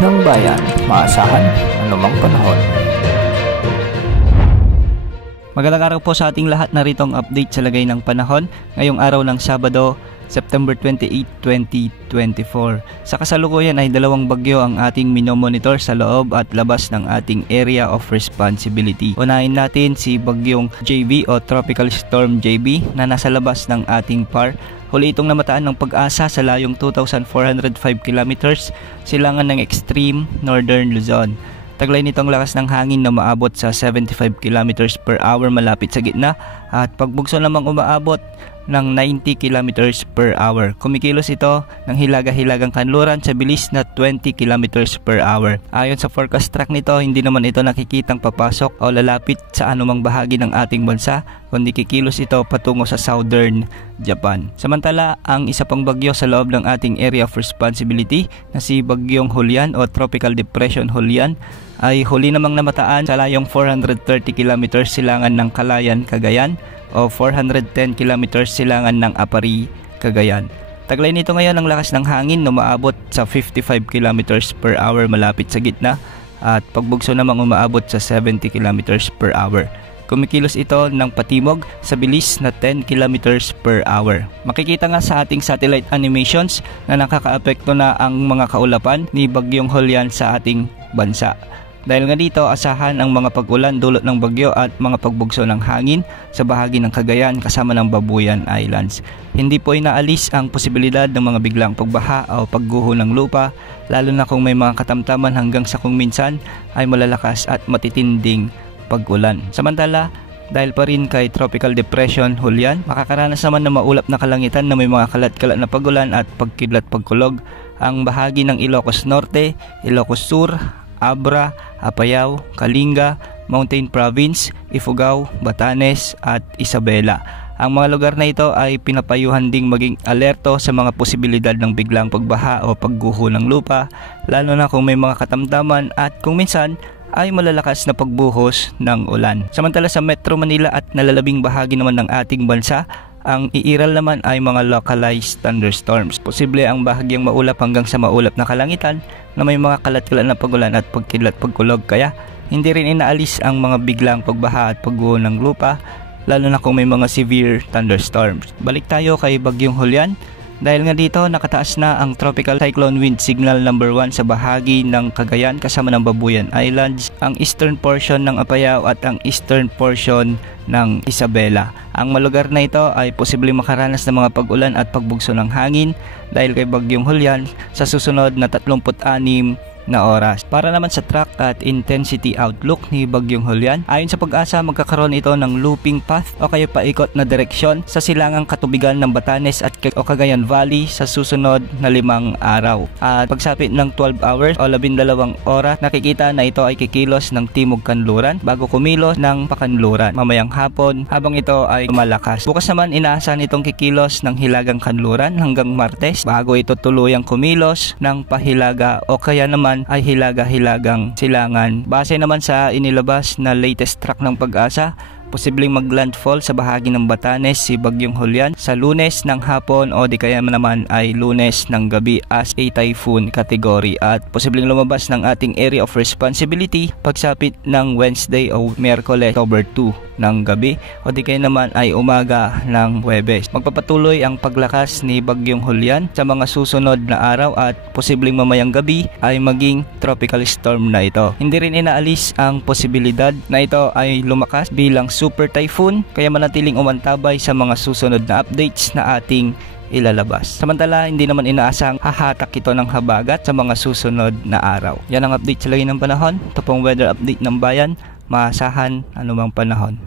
ng bayan, maasahan anumang panahon. Magandang araw po sa ating lahat, narito ang update sa lagay ng panahon ngayong araw ng Sabado, September 28, 2024. Sa kasalukuyan ay dalawang bagyo ang ating minomonitor sa loob at labas ng ating area of responsibility. Unahin natin si bagyong JB o Tropical Storm JB na nasa labas ng ating PAR. Huli itong namataan ng Pag-asa sa layong 2,405 kilometers silangan ng extreme northern Luzon. Taglay nito ang lakas ng hangin na maabot sa 75 kilometers per hour malapit sa gitna at pagbugso namang umaabot ng 90 kilometers per hour. Kumikilos ito ng hilaga-hilagang kanluran sa bilis na 20 kilometers per hour. Ayon sa forecast track nito, hindi naman ito nakikitang papasok o lalapit sa anumang bahagi ng ating bansa, kundi kikilos ito patungo sa southern Japan. Samantala, ang isa pang bagyo sa loob ng ating area of responsibility na si bagyong Julian o Tropical Depression Julian ay huli namang namataan sa layong 430 kilometers silangan ng Calayan, Cagayan o 410 kilometers silangan ng Apari, Cagayan. Taglay nito ngayon ang lakas ng hangin na umaabot sa 55 kilometers per hour malapit sa gitna at pagbugso namang umaabot sa 70 kilometers per hour. Kumikilos ito ng patimog sa bilis na 10 kilometers per hour. Makikita nga sa ating satellite animations na nakakaapekto na ang mga kaulapan ni bagyong Julian sa ating bansa. Dahil nga dito, asahan ang mga pag-ulan dulot ng bagyo at mga pagbugso ng hangin sa bahagi ng Cagayan kasama ng Babuyan Islands. Hindi po inaalis ang posibilidad ng mga biglang pagbaha o pagguho ng lupa, lalo na kung may mga katamtaman hanggang sa kung minsan ay malalakas at matitinding pag-ulan. Samantala, dahil pa rin kay Tropical Depression Julian, makakaranas naman ng maulap na kalangitan na may mga kalat-kalat na pag-ulan at pagkidlat-pagkulog ang bahagi ng Ilocos Norte, Ilocos Sur, Abra, Apayao, Kalinga, Mountain Province, Ifugao, Batanes at Isabela. Ang mga lugar na ito ay pinapayuhan ding maging alerto sa mga posibilidad ng biglang pagbaha o pagguho ng lupa, lalo na kung may mga katamtaman at kung minsan ay malalakas na pagbuhos ng ulan. Samantala sa Metro Manila at nalalabing bahagi naman ng ating bansa, ang iiral naman ay mga localized thunderstorms. Posible ang bahagyang maulap hanggang sa maulap na kalangitan na may mga kalat-kalat na pagulan at pagkidlat-pagkulog, kaya hindi rin inaalis ang mga biglang pagbaha at pagguho ng lupa, lalo na kung may mga severe thunderstorms. Balik tayo kay bagyong Julian. Dahil nga dito, nakataas na ang Tropical Cyclone Wind Signal number 1 sa bahagi ng Cagayan kasama ng Babuyan Islands, ang eastern portion ng Apayao at ang eastern portion ng Isabela. Ang malugar na ito ay posibleng makaranas ng mga pag-ulan at pagbugso ng hangin dahil kay bagyong Julian sa susunod na 36 na oras. Para naman sa track at intensity outlook ni bagyong Julian, ayon sa Pag-asa, magkakaroon ito ng looping path o kaya paikot na direksyon sa silangang katubigan ng Batanes at Cagayan Valley sa susunod na 5 araw. At pagsapit ng 12 hours o 12 oras, nakikita na ito ay kikilos ng timog kanluran bago kumilos ng pakanluran mamayang hapon habang ito ay lumalakas. Bukas naman inaasahan itong kikilos ng hilagang kanluran hanggang Martes bago ito tuluyang kumilos ng pahilaga o kaya naman ay hilaga-hilagang silangan. Base naman sa inilabas na latest track ng Pag-asa, posibleng maglandfall sa bahagi ng Batanes si bagyong Julian sa Lunes ng hapon o di kaya naman ay Lunes ng gabi as a typhoon category at posibleng lumabas ng ating area of responsibility pagsapit ng Wednesday o Miyerkules, October 2 ng gabi o di kaya naman ay umaga ng Huwebes. Magpapatuloy ang paglakas ni bagyong Julian sa mga susunod na araw at posibleng mamayang gabi ay maging tropical storm na ito. Hindi rin inaalis ang posibilidad na ito ay lumakas bilang super typhoon, kaya manatiling umantabay sa mga susunod na updates na ating ilalabas. Samantala, hindi naman inaasang hahatak ito ng habagat sa mga susunod na araw. Yan ang update sa lagay ng panahon. Ito pong weather update ng bayan, maasahan anumang panahon.